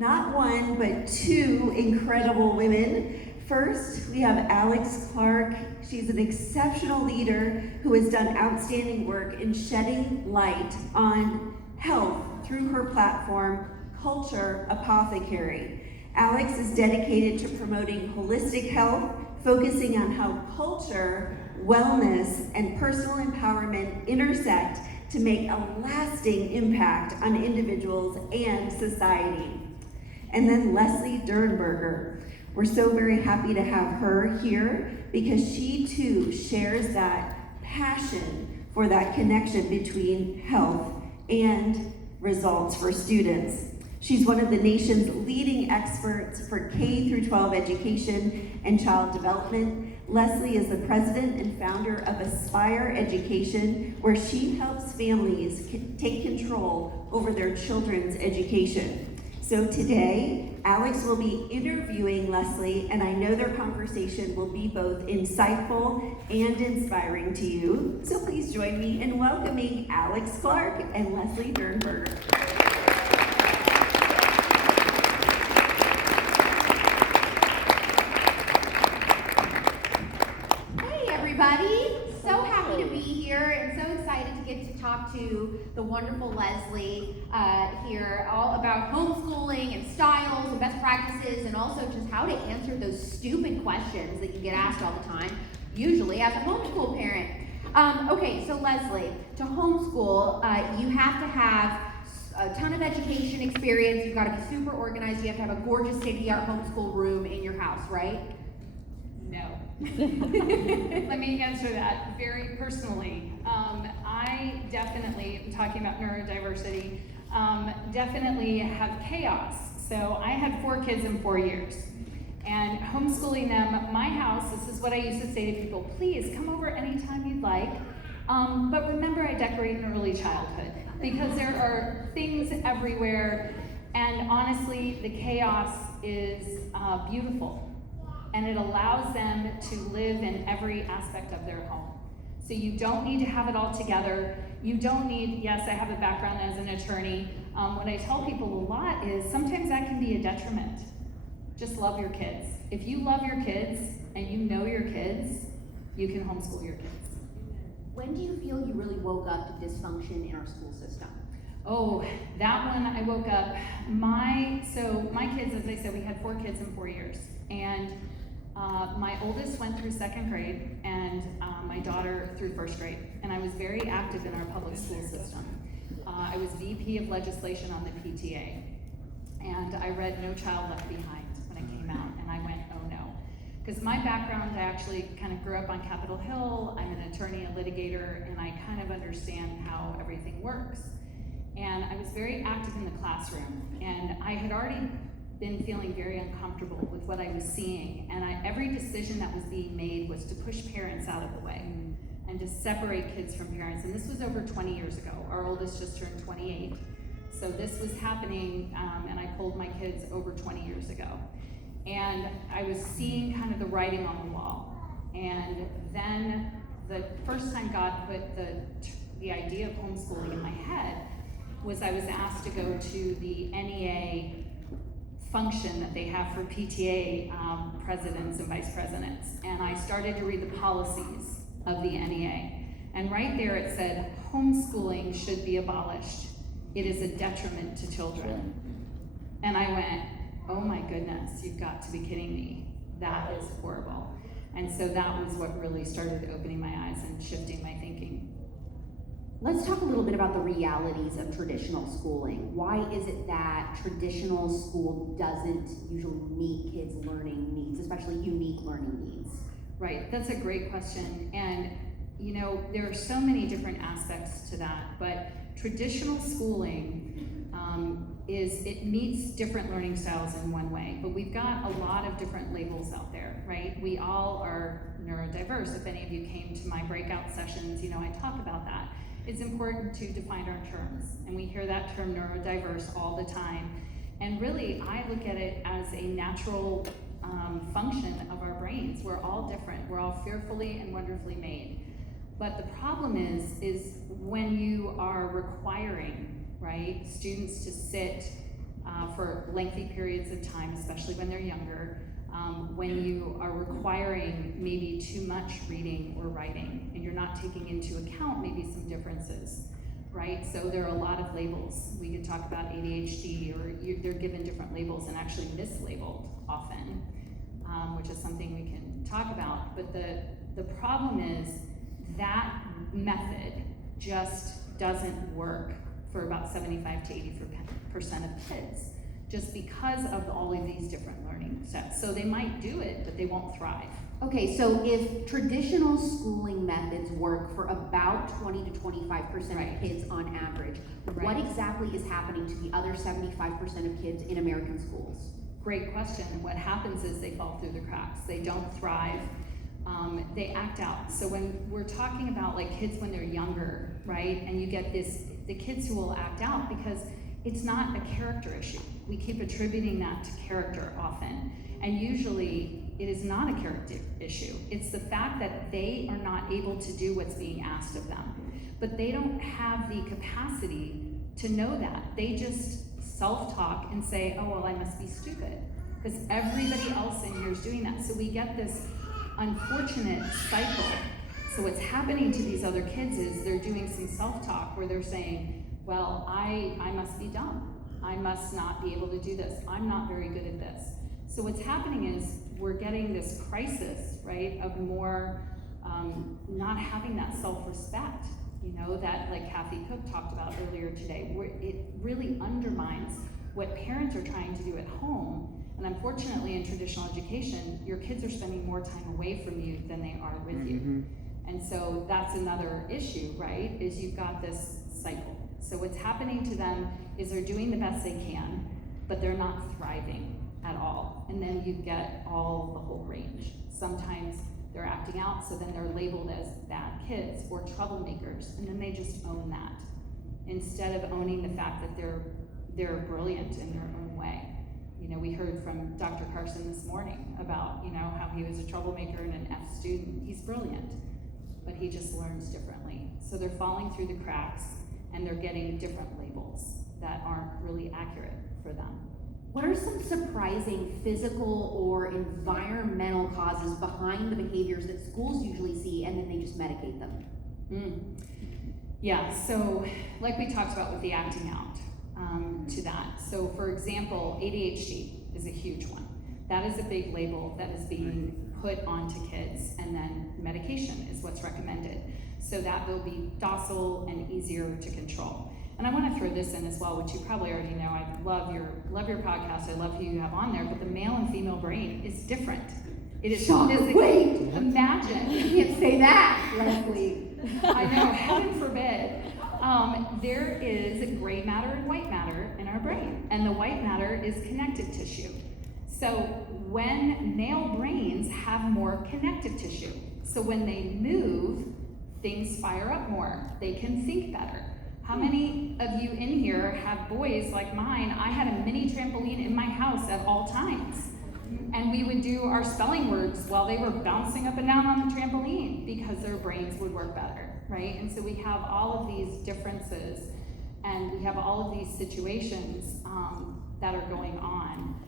Not one, but two incredible women. First, we have Alex Clark. She's an exceptional leader who has done outstanding work in shedding light on health through her platform, Culture Apothecary. Alex is dedicated to promoting holistic health, focusing on how culture, wellness, and personal empowerment intersect to make a lasting impact on individuals and society. And then Leslie Dernberger. We're so very happy to have her here because she too shares that passion for that connection between health and results for students. She's one of the nation's leading experts for K through 12 education and child development. Leslie is the president and founder of Aspire Education, where she helps families take control over their children's education. So today, Alex will be interviewing Leslie, and I know their conversation will be both insightful and inspiring to you. So please join me in welcoming Alex Clark and Leslie Dernberger. Hey everybody, so happy to be here and so excited to get to talk to the wonderful Leslie here all about homeschooling and styles and best practices, and also just how to answer those stupid questions that you get asked all the time, usually as a homeschool parent. Okay, so Leslie, to homeschool, you have to have a ton of education experience, you've got to be super organized, you have to have a gorgeous state-of-the-art homeschool room in your house, right? No. Let me answer that very personally. I definitely, I'm talking about neurodiversity, definitely have chaos. So I had 4 kids in 4 years. And homeschooling them, my house, this is what I used to say to people, please come over anytime you'd like. But remember, I decorate in early childhood because there are things everywhere. And honestly, the chaos is beautiful. And it allows them to live in every aspect of their home. So you don't need to have it all together. You don't need, yes, I have a background as an attorney. What I tell people a lot is sometimes that can be a detriment. Just love your kids. If you love your kids and you know your kids, you can homeschool your kids. When do you feel you really woke up to dysfunction in our school system? Oh, that one I woke up. My kids, as I said, we had 4 kids in 4 years. And my oldest went through 2nd grade, and my daughter through 1st grade. And I was very active in our public school system. I was VP of legislation on the PTA. And I read No Child Left Behind when it came out, and I went, oh no. Because my background, I actually kind of grew up on Capitol Hill. I'm an attorney, a litigator, and I kind of understand how everything works. And I was very active in the classroom, and I had already been feeling very uncomfortable with what I was seeing, and every decision that was being made was to push parents out of the way and to separate kids from parents. And this was over 20 years ago. Our oldest just turned 28. So this was happening, and I pulled my kids over 20 years ago. And I was seeing kind of the writing on the wall. And then the first time God put the idea of homeschooling in my head was I was asked to go to the NEA function that they have for PTA presidents and vice presidents. And I started to read the policies of the NEA. And right there it said, homeschooling should be abolished. It is a detriment to children. And I went, oh my goodness, you've got to be kidding me. That is horrible. And so that was what really started opening my eyes and shifting my thinking. Let's talk a little bit about the realities of traditional schooling. Why is it that traditional school doesn't usually meet kids' learning needs, especially unique learning needs? Right, that's a great question. And you know, there are so many different aspects to that, but traditional schooling it meets different learning styles in one way, but we've got a lot of different labels out there, right? We all are neurodiverse. If any of you came to my breakout sessions, you know, I talk about that. It's important to define our terms, and we hear that term neurodiverse all the time. And really, I look at it as a natural function of our brains. We're all different. We're all fearfully and wonderfully made. But the problem is when you are requiring, right, students to sit for lengthy periods of time, especially when they're younger, when you are requiring maybe too much reading or writing, and you're not taking into account maybe some differences, right? So there are a lot of labels. We could talk about ADHD, or they're given different labels and actually mislabeled often, which is something we can talk about. But the problem is that method just doesn't work for about 75 to 80% of kids, just because of all of these different learning sets. So they might do it, but they won't thrive. Okay, so if traditional schooling methods work for about 20 to 25% Right. of kids on average, Right. what exactly is happening to the other 75% of kids in American schools? Great question. What happens is they fall through the cracks. They don't thrive. They act out. So when we're talking about like kids when they're younger, right? And you get the kids who will act out because it's not a character issue. We keep attributing that to character often. And usually it is not a character issue. It's the fact that they are not able to do what's being asked of them. But they don't have the capacity to know that. They just self-talk and say, oh, well, I must be stupid, because everybody else in here is doing that. So we get this unfortunate cycle. So what's happening to these other kids is they're doing some self-talk where they're saying, well, I must be dumb. I must not be able to do this. I'm not very good at this. So what's happening is we're getting this crisis, right, of more not having that self-respect, you know, that like Kathy Cook talked about earlier today, where it really undermines what parents are trying to do at home. And unfortunately, in traditional education, your kids are spending more time away from you than they are with you. And so that's another issue, right, is you've got this cycle. So what's happening to them is they're doing the best they can, but they're not thriving at all. And then you get all the whole range. Sometimes they're acting out, so then they're labeled as bad kids or troublemakers, and then they just own that, instead of owning the fact that they're brilliant in their own way. You know, we heard from Dr. Carson this morning about, you know, how he was a troublemaker and an F student. He's brilliant, but he just learns differently. So they're falling through the cracks, and they're getting different labels that aren't really accurate for them. What are some surprising physical or environmental causes behind the behaviors that schools usually see, and then they just medicate them? Yeah, so like we talked about with the acting out, to that. So for example, ADHD is a huge one. That is a big label that is being put onto kids, and then medication is what's recommended. So that will be docile and easier to control. And I want to throw this in as well, which you probably already know. I love your podcast. I love who you have on there, but the male and female brain is different. It is physically. Wait, imagine. You can't say that, Leslie. I know, heaven forbid. There is gray matter and white matter in our brain, and the white matter is connective tissue. So when male brains have more connective tissue, so when they move, things fire up more. They can think better. How many of you in here have boys like mine? I had a mini trampoline in my house at all times. And we would do our spelling words while they were bouncing up and down on the trampoline because their brains would work better, right? And so we have all of these differences, and we have all of these situations that are going on.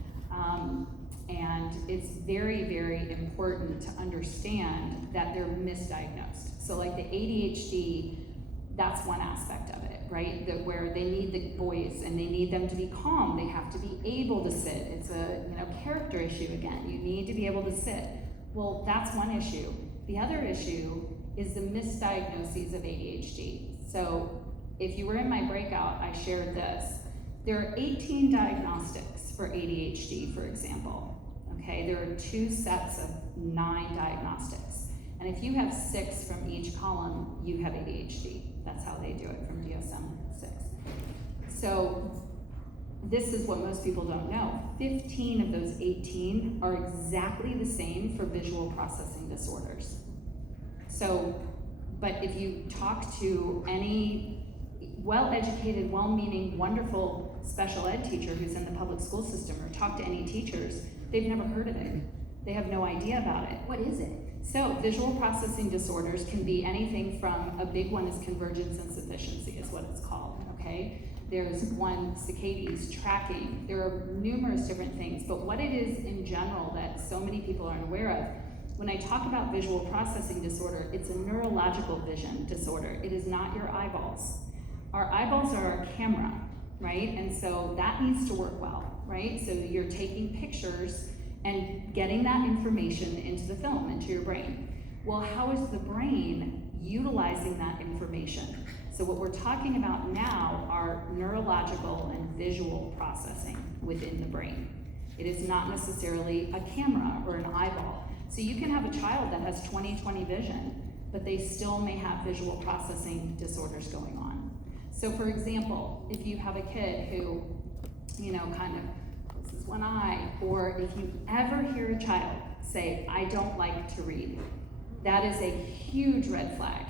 And it's very, very important to understand that they're misdiagnosed. So like the ADHD, that's one aspect of it, right? That where they need the boys and they need them to be calm. They have to be able to sit. It's a character issue again. You need to be able to sit. Well, that's one issue. The other issue is the misdiagnoses of ADHD. So if you were in my breakout, I shared this. There are 18 diagnostics for ADHD, for example. Okay, there are 2 sets of 9 diagnostics. And if you have 6 from each column, you have ADHD. That's how they do it from DSM-6. So this is what most people don't know. 15 of those 18 are exactly the same for visual processing disorders. So, but if you talk to any well-educated, well-meaning, wonderful special ed teacher who's in the public school system, or talk to any teachers, they've never heard of it. They have no idea about it. What is it? So visual processing disorders can be anything from, a big one is convergence insufficiency is what it's called, okay? There's one, saccades, tracking. There are numerous different things, but what it is in general that so many people aren't aware of, when I talk about visual processing disorder, it's a neurological vision disorder. It is not your eyeballs. Our eyeballs are our camera, right? And so that needs to work well, right? So you're taking pictures and getting that information into the film, into your brain. Well, how is the brain utilizing that information? So what we're talking about now are neurological and visual processing within the brain. It is not necessarily a camera or an eyeball. So you can have a child that has 20/20 vision, but they still may have visual processing disorders going on. So for example, if you have a kid who, kind of, this is one eye, or if you ever hear a child say, I don't like to read, that is a huge red flag,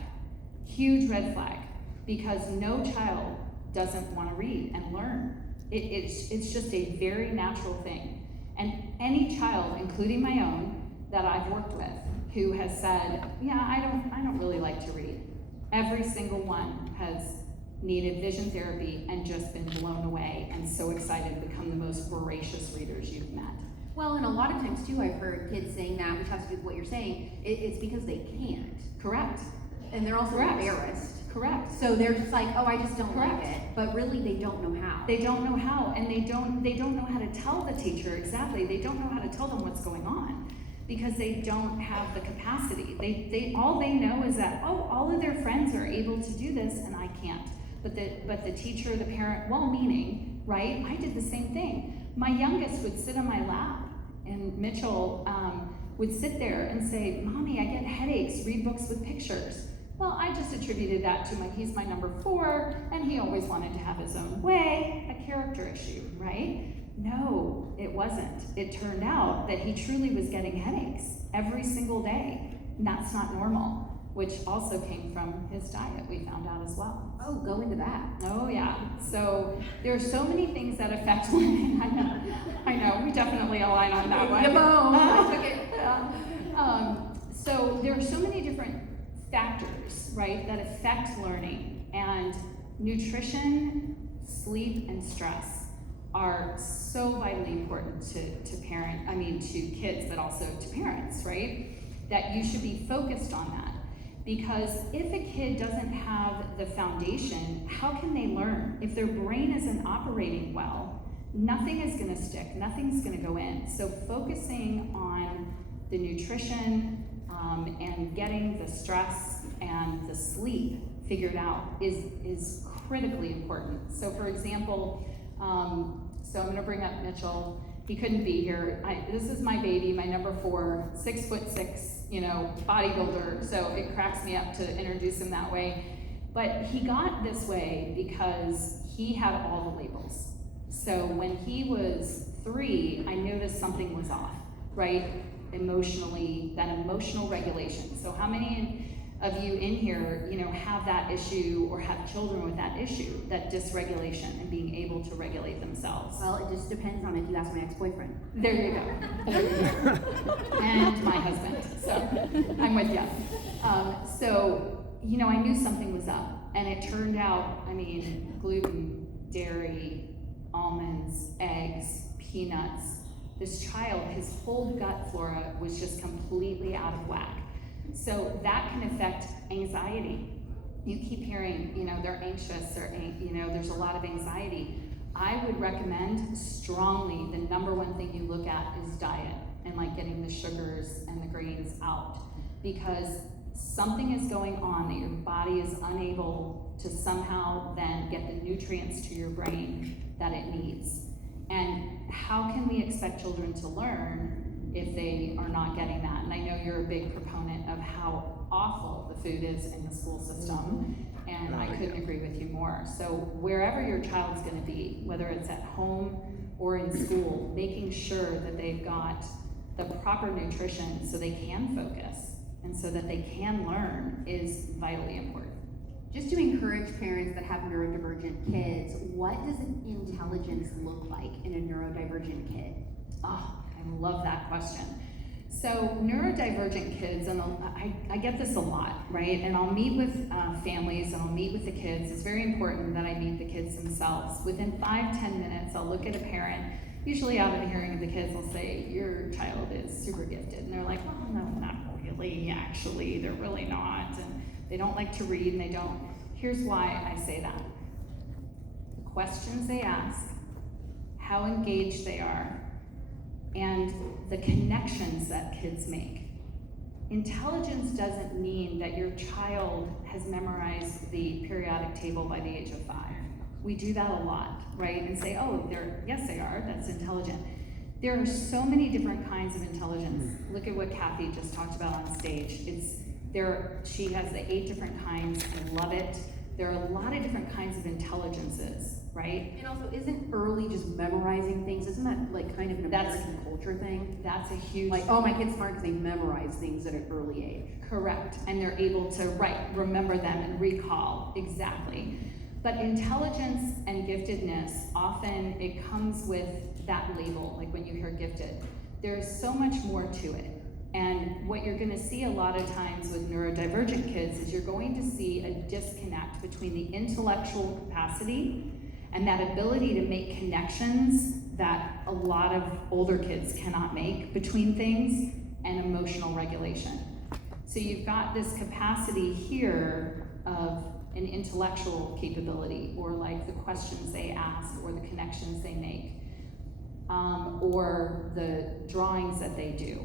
because no child doesn't want to read and learn. It's just a very natural thing. And any child, including my own, that I've worked with, who has said, yeah, I don't really like to read. Every single one has needed vision therapy and just been blown away and so excited to become the most voracious readers you've met. Well, and a lot of times too, I've heard kids saying that, which has to do with what you're saying, it's because they can't. Correct. And they're also embarrassed. Correct. So they're just like, oh, I just don't Correct. like it. But really, they don't know how. They don't know how, and they don't know how to tell the teacher exactly. They don't know how to tell them what's going on, because they don't have the capacity. They all they know is that, oh, all of their friends are able to do this and I can't. But the teacher, the parent, well-meaning, right? I did the same thing. My youngest would sit on my lap, and Mitchell would sit there and say, Mommy, I get headaches, read books with pictures. Well, I just attributed that to he's my number 4, and he always wanted to have his own way, a character issue, right? No, it wasn't. It turned out that he truly was getting headaches every single day, and that's not normal, which also came from his diet, we found out as well. Oh, go into that. Oh yeah, so there are so many things that affect learning. I know, we definitely align on that one. I took it. So there are so many different factors, right, that affect learning, and nutrition, sleep, and stress are so vitally important to kids, but also to parents, right? That you should be focused on that. Because if a kid doesn't have the foundation, how can they learn? If their brain isn't operating well, nothing is gonna stick, nothing's gonna go in. So focusing on the nutrition and getting the stress and the sleep figured out is critically important. So for example, so I'm gonna bring up Mitchell. He couldn't be here. This is my baby, my number 4, 6'6", bodybuilder. So it cracks me up to introduce him that way. But he got this way because he had all the labels. So when he was 3, I noticed something was off, right? Emotionally, that emotional regulation. So how many of you in here, have that issue or have children with that issue, that dysregulation and being able to regulate themselves? Well, it just depends on if you ask my ex-boyfriend. There you go. And my husband, so I'm with you. I knew something was up, and it turned out, gluten, dairy, almonds, eggs, peanuts. This child, his whole gut flora was just completely out of whack. So that can affect anxiety. You keep hearing, they're anxious, or there's a lot of anxiety. I would recommend strongly the number 1 thing you look at is diet, and getting the sugars and the grains out, because something is going on that your body is unable to somehow then get the nutrients to your brain that it needs. And how can we expect children to learn if they are not getting that? And I know you're a big proponent of how awful the food is in the school system, and I couldn't agree with you more. So wherever your child's gonna be, whether it's at home or in school, making sure that they've got the proper nutrition so they can focus and so that they can learn is vitally important. Just to encourage parents that have neurodivergent kids, what does intelligence look like in a neurodivergent kid? Oh, I love that question. So neurodivergent kids, and I get this a lot, right? And I'll meet with families and I'll meet with the kids. It's very important that I meet the kids themselves. Within 5-10 minutes, I'll look at a parent, usually out of the hearing of the kids, I'll say, your child is super gifted. And they're like, oh no, not really, actually, they're really not. And they don't like to read and they don't. Here's why I say that. The questions they ask, how engaged they are, and the connections that kids make. Intelligence doesn't mean that your child has memorized the periodic table by the age of 5. We do that a lot, right? And say, oh, yes they are, that's intelligent. There are so many different kinds of intelligence. Look at what Kathy just talked about on stage. She has the 8 different kinds, I love it. There are a lot of different kinds of intelligences, right? And also, isn't early just memorizing things? Isn't that like kind of an American culture thing? That's a huge... Like, oh, my kid's smart because they memorize things at an early age. Correct, and they're able to, remember them and recall, exactly. But intelligence and giftedness, often it comes with that label, like when you hear gifted. There's so much more to it. And what you're gonna see a lot of times with neurodivergent kids is you're going to see a disconnect between the intellectual capacity and that ability to make connections that a lot of older kids cannot make between things and emotional regulation. So you've got this capacity here of an intellectual capability, or like the questions they ask, or the connections they make, or the drawings that they do,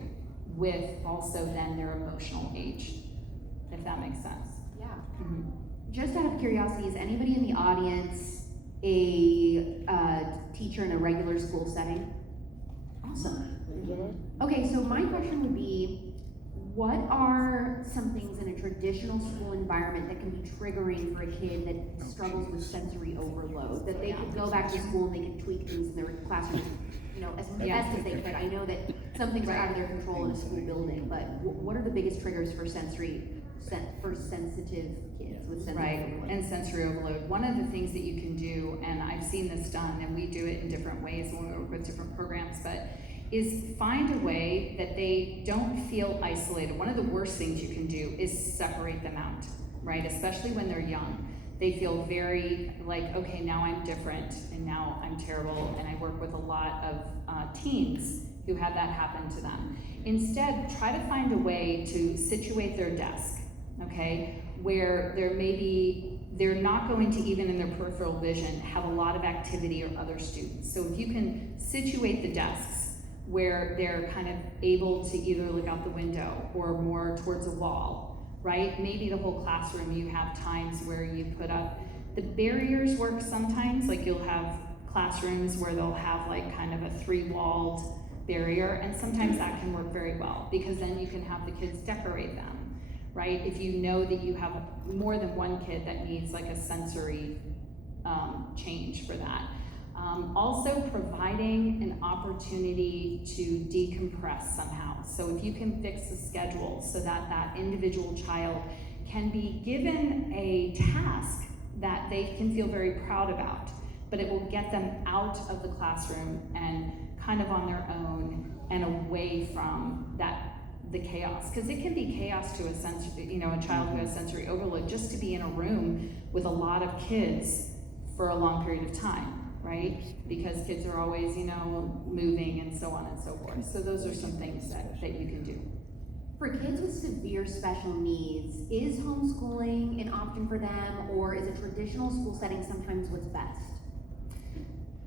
with also then their emotional age, if that makes sense. Yeah. Mm-hmm. Just out of curiosity, is anybody in the audience a teacher in a regular school setting? Awesome. Okay, so my question would be, what are some things in a traditional school environment that can be triggering for a kid that struggles with sensory overload? That they could go back to school and they could tweak things in their classrooms, as best as they could. I know that some things are out of their control in a school building, but what are the biggest triggers for sensitive kids with sensory overload? And sensory overload. One of the things that you can do, and I've seen this done, and we do it in different ways when we work with different programs, but is find a way that they don't feel isolated. One of the worst things you can do is separate them out, right? Especially when they're young. They feel very like, okay, now I'm different, and now I'm terrible, and I work with a lot of teens who have that happen to them. Instead, try to find a way to situate their desk, okay, where they're not going to, even in their peripheral vision, have a lot of activity or other students. So if you can situate the desks where they're kind of able to either look out the window or more towards a wall, right? Maybe the whole classroom, you have times where you put up, the barriers work sometimes, like you'll have classrooms where they'll have like kind of a 3-walled barrier, and sometimes that can work very well, because then you can have the kids decorate them, right? If you know that you have more than one kid that needs like a sensory change for that. Also providing an opportunity to decompress somehow. So if you can fix the schedule so that that individual child can be given a task that they can feel very proud about, but it will get them out of the classroom and kind of on their own and away from the chaos. Because it can be chaos to a child who has sensory overload, just to be in a room with a lot of kids for a long period of time. Right? Because kids are always, moving and so on and so forth. So those are some things that you can do. For kids with severe special needs, is homeschooling an option for them, or is a traditional school setting sometimes what's best?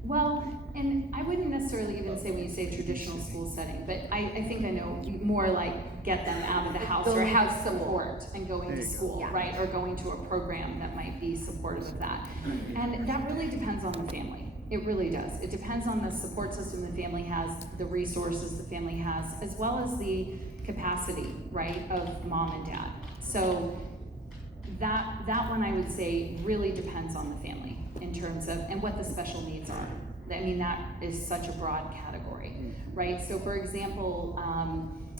Well, and I wouldn't necessarily even say when you say traditional school setting, but I think I know more like get them out of the house or have support and going to school, Yeah. right? Or going to a program that might be supportive of that. And that really depends on the family. It really does. It depends on the support system the family has, the resources the family has, as well as the capacity, right, of mom and dad. So that one I would say really depends on the family in terms of, and what the special needs are. I mean, that is such a broad category, right? So for example,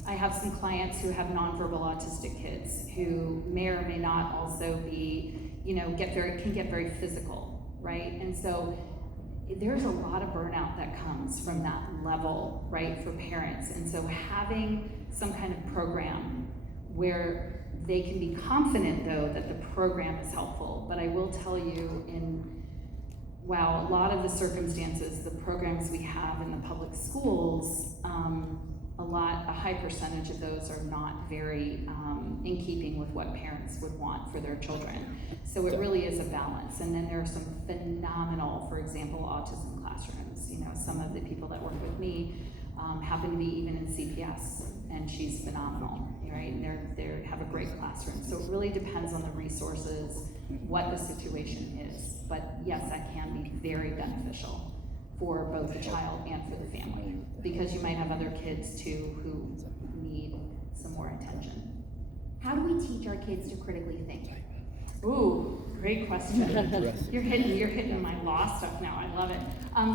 I have some clients who have nonverbal autistic kids who may or may not also be, can get very physical, right? And so there's a lot of burnout that comes from that level, right, for parents. And so having some kind of program where they can be confident, though, that the program is helpful. But I will tell you, a lot of the circumstances, the programs we have in the public schools, a high percentage of those are not very in keeping with what parents would want for their children. So it really is a balance. And then there are some phenomenal, for example, autism classrooms. You know, some of the people that work with me happen to be even in CPS, and she's phenomenal, right? And they have a great classroom. So it really depends on the resources, what the situation is. But yes, that can be very beneficial for both the child and for the family, because you might have other kids too who need some more attention. How do we teach our kids to critically think? Ooh, great question. You're hitting my law stuff now. I love it.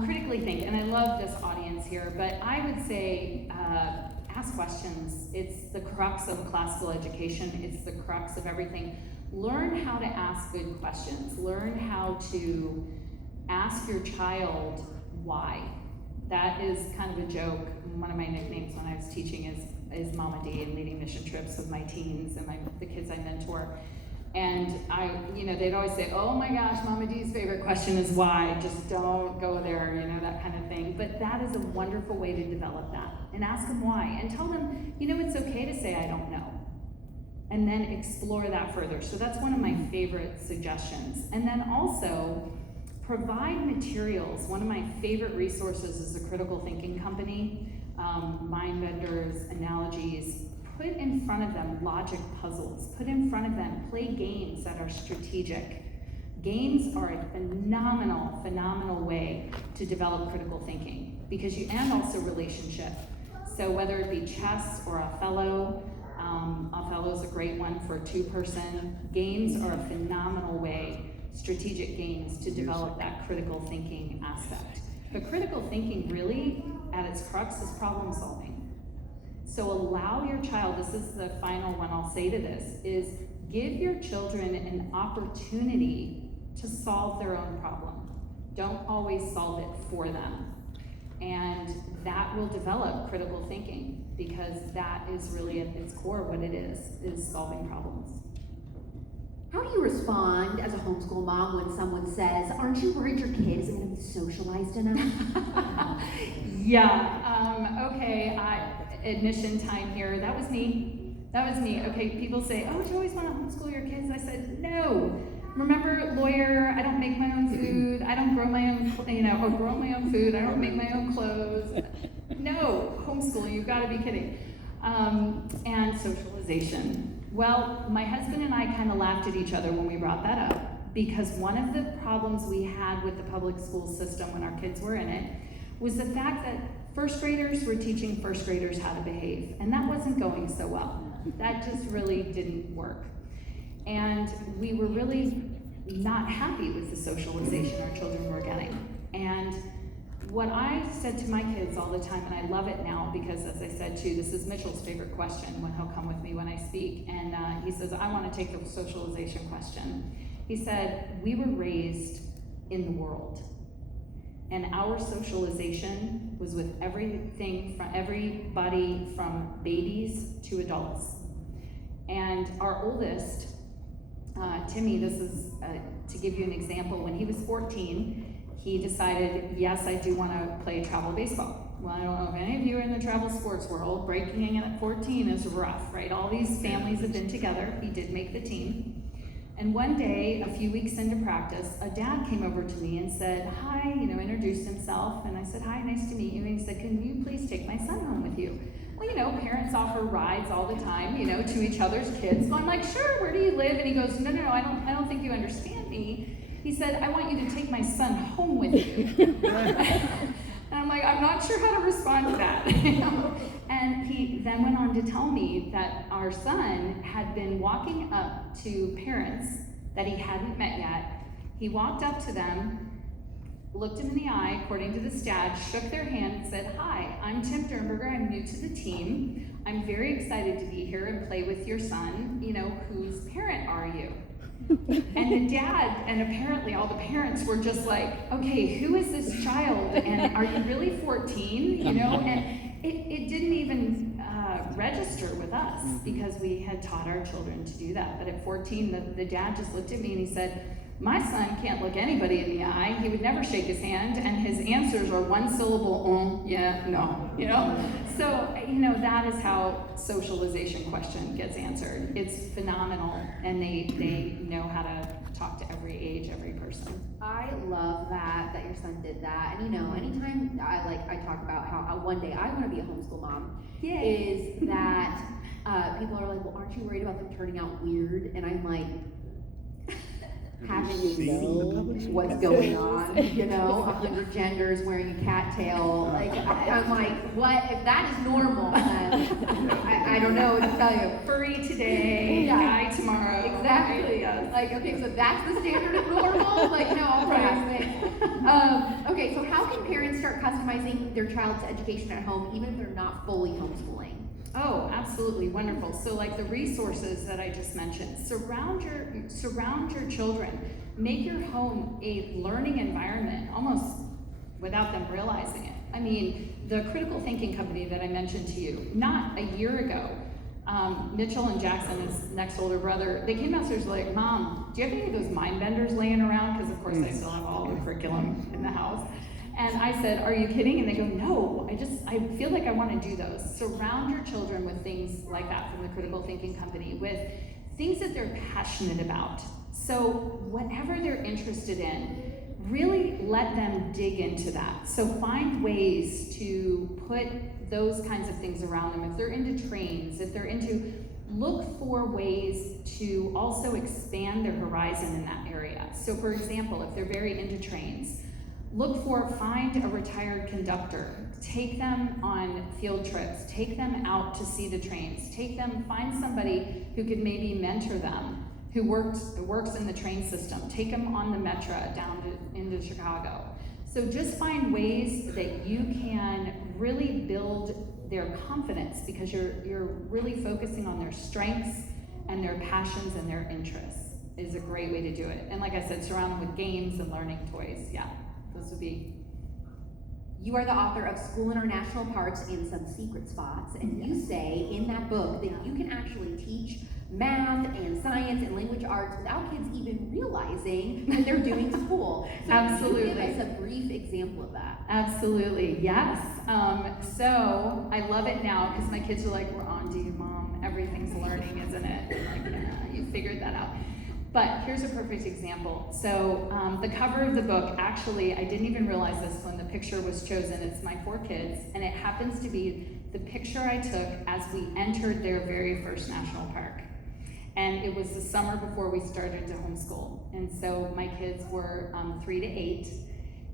Critically think, and I love this audience here, but I would say ask questions. It's the crux of classical education. It's the crux of everything. Learn how to ask good questions. Learn how to ask your child why. That is kind of a joke. One of my nicknames when I was teaching is Mama D, and leading mission trips with my teens and the kids I mentor. And they'd always say, oh my gosh, Mama D's favorite question is why, just don't go there, that kind of thing. But that is a wonderful way to develop that. And ask them why, and tell them, it's okay to say I don't know. And then explore that further. So that's one of my favorite suggestions. And then also, provide materials. One of my favorite resources is the Critical Thinking Company, mind benders, analogies. Put in front of them logic puzzles. Put in front of them, play games that are strategic. Games are a phenomenal way to develop critical thinking, and also relationship. So whether it be chess or Othello, Othello's a great one for a two-person. Games are a phenomenal way, strategic games, to develop that critical thinking aspect. But critical thinking really, at its crux, is problem solving. So allow your child, this is the final one I'll say to this, is give your children an opportunity to solve their own problem. Don't always solve it for them. And that will develop critical thinking, because that is really at its core what it is solving problems. How do you respond as a homeschool mom when someone says, aren't you worried your kid isn't going to be socialized enough? Okay, admission time here. That was me. Okay, people say, oh, do you always want to homeschool your kids? I said, no. Remember, lawyer, I don't make my own food. I don't grow my own, or grow my own food. I don't make my own clothes. No, homeschool, you've got to be kidding. And socialization. Well, my husband and I kind of laughed at each other when we brought that up, because one of the problems we had with the public school system when our kids were in it was the fact that first graders were teaching first graders how to behave, and that wasn't going so well. That just really didn't work. And we were really not happy with the socialization our children were getting. And what I said to my kids all the time, and I love it now because, as I said too, this is Mitchell's favorite question when he'll come with me when I speak, and he says, I want to take the socialization question. He said, we were raised in the world, and our socialization was with everybody from babies to adults. And our oldest, Timmy, this is to give you an example, when he was 14, he decided, yes, I do want to play travel baseball. Well, I don't know if any of you are in the travel sports world. Breaking in at 14 is rough, right? All these families have been together. He did make the team. And one day, a few weeks into practice, a dad came over to me and said, hi, introduced himself. And I said, hi, nice to meet you. And he said, can you please take my son home with you? Well, parents offer rides all the time, to each other's kids. So I'm like, sure, where do you live? And he goes, no, I don't think you understand me. He said, I want you to take my son home with you. And I'm like, I'm not sure how to respond to that. And he then went on to tell me that our son had been walking up to parents that he hadn't met yet. He walked up to them, looked him in the eye, according to the stats, shook their hand and said, hi, I'm Tim Dernberger, I'm new to the team. I'm very excited to be here and play with your son. Whose parent are you? And the dad, and apparently all the parents were just like, okay, who is this child? And are you really 14? You know, and it didn't even register with us because we had taught our children to do that. But at 14, the dad just looked at me and he said, my son can't look anybody in the eye. He would never shake his hand, and his answers are one syllable, yeah, no, you know? So, you know, that is how socialization question gets answered. It's phenomenal, and they know how to talk to every age, every person. I love that your son did that. And you know, anytime I talk about how one day I want to be a homeschool mom, Yay. is that people are like, well, aren't you worried about them turning out weird? And I'm like, haven't you seen what's going on? You know, 100 genders wearing a cattail. Like, I'm like, what? If that is normal, then I don't know what to tell you. Furry today, guy tomorrow. Exactly. Yes. Like, okay, so that's the standard of normal? Like, no, I'll pass. Okay, so how can parents start customizing their child's education at home, even if they're not fully homeschooling? Oh, absolutely, wonderful. So like the resources that I just mentioned, surround your children. Make your home a learning environment, almost without them realizing it. I mean, the critical thinking company that I mentioned to you, not a year ago, Mitchell and Jackson, his next older brother, they came downstairs like, Mom, do you have any of those mind benders laying around? Because of course I still have all the curriculum in the house. And I said, are you kidding? And they go, no, I feel like I want to do those. Surround your children with things like that from the Critical Thinking Company, with things that they're passionate about. So whatever they're interested in, really let them dig into that. So find ways to put those kinds of things around them. If they're into trains, look for ways to also expand their horizon in that area. So for example, if they're very into trains, find a retired conductor, take them on field trips, take them out to see the trains, find somebody who could maybe mentor them, who works in the train system, take them on the Metra into Chicago. So just find ways that you can really build their confidence, because you're really focusing on their strengths and their passions and their interests is a great way to do it. And like I said, surround them with games and learning toys, yeah. Those would be. You are the author of School International Parks and Some Secret Spots, and you say in that book that you can actually teach math and science and language arts without kids even realizing that they're doing school. So Absolutely. Can you give us a brief example of that? Absolutely, yes. So I love it now because my kids are like, we're on to you, Mom. Everything's learning, isn't it? I'm like, yeah, you figured that out. But here's a perfect example. So the cover of the book, actually, I didn't even realize this when the picture was chosen. It's my 4 kids, and it happens to be the picture I took as we entered their very first national park. And it was the summer before we started to homeschool. And so my kids were 3 to 8.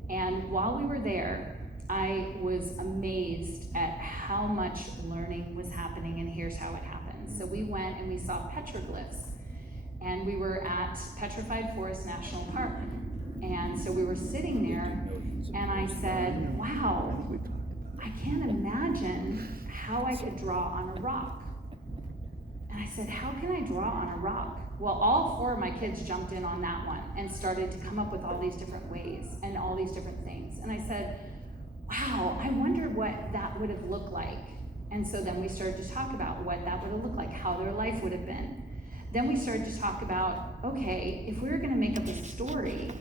And while we were there, I was amazed at how much learning was happening, and here's how it happened. So we went and we saw petroglyphs. And we were at Petrified Forest National Park. And so we were sitting there, and I said, wow, I can't imagine how I could draw on a rock. And I said, how can I draw on a rock? Well, all 4 of my kids jumped in on that one and started to come up with all these different ways and all these different things. And I said, wow, I wonder what that would have looked like. And so then we started to talk about what that would have looked like, how their life would have been. Then we started to talk about, okay, if we were gonna make up a story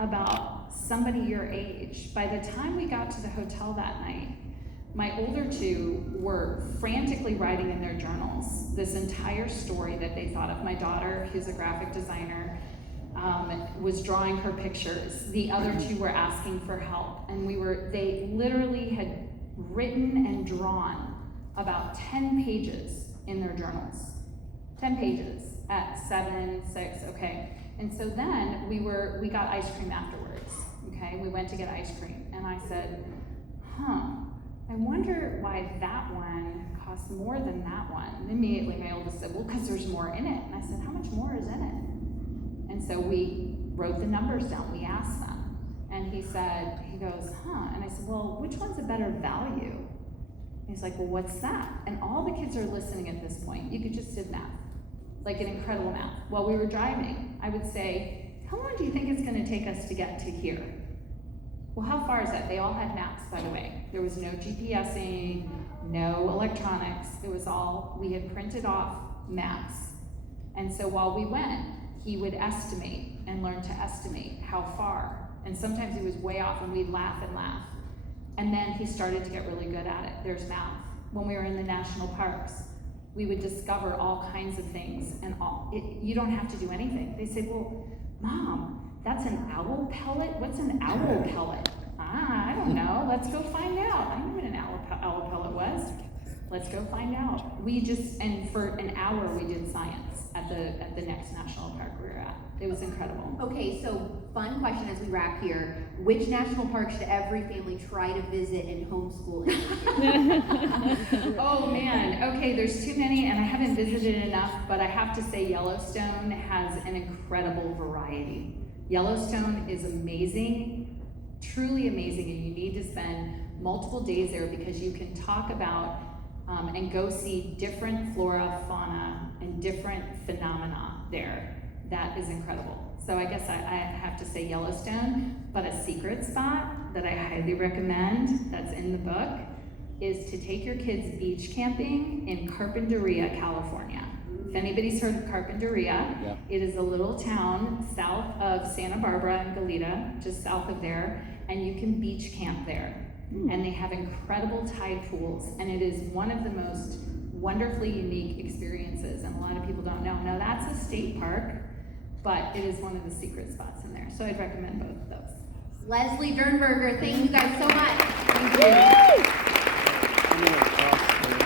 about somebody your age, by the time we got to the hotel that night, my older 2 were frantically writing in their journals this entire story that they thought of. My daughter, who's a graphic designer, was drawing her pictures. The other 2 were asking for help, and they literally had written and drawn about 10 pages in their journals. 10 pages at 7, 6, okay. And so then we got ice cream afterwards, okay? We went to get ice cream, and I said, I wonder why that one costs more than that one. And immediately my oldest said, well, because there's more in it. And I said, how much more is in it? And so we wrote the numbers down, we asked them. And he goes, And I said, well, which one's a better value? And he's like, well, what's that? And all the kids are listening at this point. You could just did math. like an incredible map. While we were driving, I would say, how long do you think it's gonna take us to get to here? Well, how far is that? They all had maps, by the way. There was no GPSing, no electronics. It was all, we had printed off maps. And so while we went, he would estimate and learn to estimate how far. And sometimes he was way off and we'd laugh and laugh. And then he started to get really good at it. There's math. When we were in the national parks, we would discover all kinds of things and you don't have to do anything. They said, well, Mom, that's an owl pellet? What's an owl pellet? I don't know. Let's go find out. I knew what an owl pellet was. Let's go find out. And for an hour we did science at the next national park we were at. It was incredible. Okay, so fun question as we wrap here. Which national park should every family try to visit and homeschool in? Oh man, okay, there's too many and I haven't visited enough, but I have to say Yellowstone has an incredible variety. Yellowstone is amazing, truly amazing, and you need to spend multiple days there because you can talk about and go see different flora, fauna, and different phenomena there. That is incredible. So I guess I have to say Yellowstone, but a secret spot that I highly recommend that's in the book is to take your kids beach camping in Carpinteria, California. If anybody's heard of Carpinteria, Yeah. It is a little town south of Santa Barbara and Goleta, just south of there, and you can beach camp there. And they have incredible tide pools, and it is one of the most wonderfully unique experiences, and a lot of people don't know. Now that's a state park, but it is one of the secret spots in there, so I'd recommend both of those. Leslie Dernberger, thank you guys so much. Thank you. I'm gonna toss the